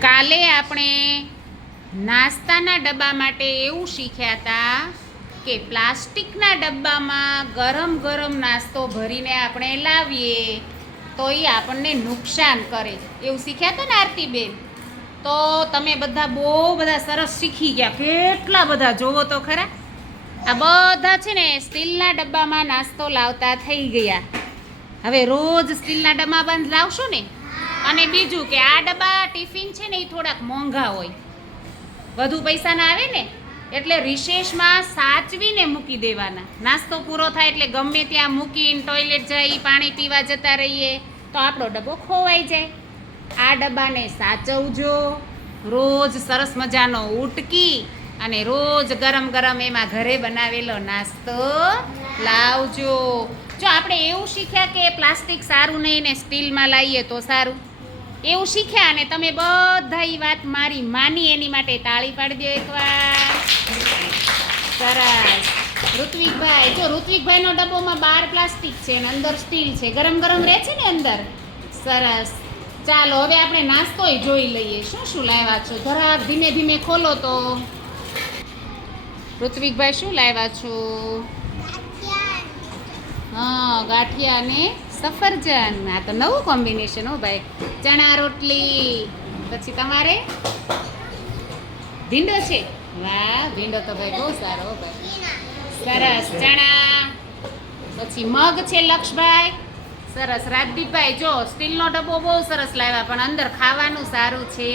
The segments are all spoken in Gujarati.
કાલે આપણે નાસ્તાના ડબ્બા માટે એવું શીખ્યા હતા કે પ્લાસ્ટિકના ડબ્બામાં ગરમ ગરમ નાસ્તો ભરીને આપણે લાવીએ તો એ આપણને નુકસાન કરે. એવું શીખ્યા હતા ને આરતીબેન? તો તમે બધા બહુ બધા સરસ શીખી ગયા. કેટલા બધા? જોવો તો ખરા. આ બધા છે ને સ્ટીલના ડબ્બામાં નાસ્તો લાવતા થઈ ગયા. હવે રોજ સ્ટીલના ડબ્બા બંધ લાવશો ને? અને બીજું કે આ ડબ્બા ટિફિન છે ને એ થોડાક મોંઘા હોય. વધુ પૈસાના આવે ને, એટલે રિશેષમાં સાચવીને મૂકી દેવાના. નાસ્તો પૂરો થાય એટલે ગમે ત્યાં મૂકીને ટોયલેટ જઈ પાણી પીવા જતા રહીએ, તો આપણો ડબ્બો ખોવાઈ જાય. આ ડબ્બાને સાચવજો. રોજ સરસ મજાનો ઉટકી અને રોજ ગરમ ગરમ એમાં ઘરે બનાવેલો નાસ્તો લાવજો. જો આપણે એવું શીખ્યા કે પ્લાસ્ટિક સારું નહીં ને સ્ટીલમાં લાવીએ તો સારું. એવું શીખ્યા અને તમે બધા એ વાત મારી માની એની માટે તાળી પાડી દો એકવાર. સરસ. ઋત્વિકભાઈ જો ઋત્વિકભાઈનો ડબ્બોમાં બાર પ્લાસ્ટિક છે અને અંદર સ્ટીલ છે. ગરમ ગરમ રહે છે ને અંદર? સરસ. ચાલો હવે આપણે નાસ્તોય જોઈ લઈએ. શું શું લાવ્યા છો? જરા ધીમે ધીમે ખોલો તો. ઋત્વિકભાઈ શું લાવ્યા છો? હા ગાંઠિયા અને સફરજન. આ તો નવું કોમ્બિનેશન હો ભાઈ. ચણા રોટલી. પછી તમારે ભીંડો છે. વાહ, ભીંડો તો ભાઈ બહુ સારો ભાઈ. સરસ ચણા. પછી મગ છે લક્ષભાઈ. સરસ રાજદીપભાઈ, જો, સ્ટીલનો ડબ્બો બહુ સરસ લાવ્યા, પણ અંદર ખાવાનું સારું છે.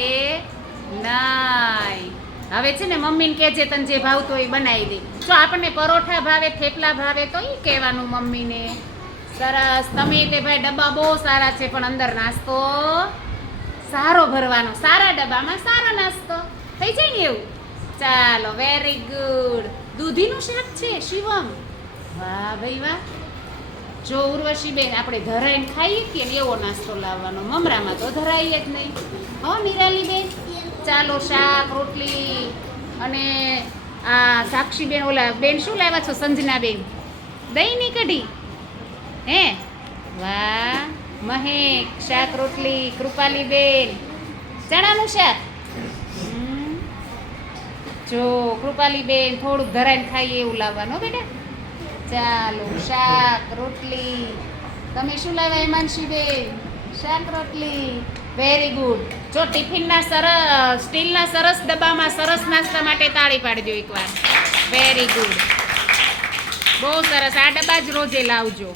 નહીં હવે છે ને મમ્મીને કહેજે તને જે ભાવતો એ બનાવી દે. જો આપણને પરોઠા ભાવે, થેપલા ભાવે તો એ કહેવાનું મમ્મીને. સરસ. તમે તે ભાઈ ડબ્બા બહુ સારા છે, પણ અંદર નાસ્તો સારો ભરવાનો. સારા ડબ્બામાં સારો નાસ્તો. થઈ જાય ને એવું? ચાલો વેરી ગુડ દૂધીનું શાક છે, શિવમ? વાહ ભાઈ વાહ. જો ઉર્વશી બેન, આપણે ધરાઈને ખાઈએ કે એવો નાસ્તો લાવવાનો? મમરામાં તો ધરાઈએ જ નહીં. હો નિરાલીબેન ચાલો, શાક, રોટલી અને આ સાક્ષીબેન ઓલા બેન શું લાવ્યા છો સંજના બેન દહીં નહીં કઢી? હે? વાહ, મહેક, શાક રોટલી કૃપાલીબેન ચણાનું શાક. જો કૃપાલીબેન થોડુંક ધરાઈને ખાઈએ એવું લાવવાનું બેટા. ચાલો, શાક, રોટલી. તમે શું લાવ્યા હિમાંશીબેન શાક રોટલી. વેરી ગુડ જો, ટિફિનના સરસ, સ્ટીલના સરસ ડબ્બામાં સરસ નાસ્તા માટે તાળી પાડજો એકવાર. વેરી ગુડ બહુ સરસ. આ ડબ્બા જ રોજે લાવજો.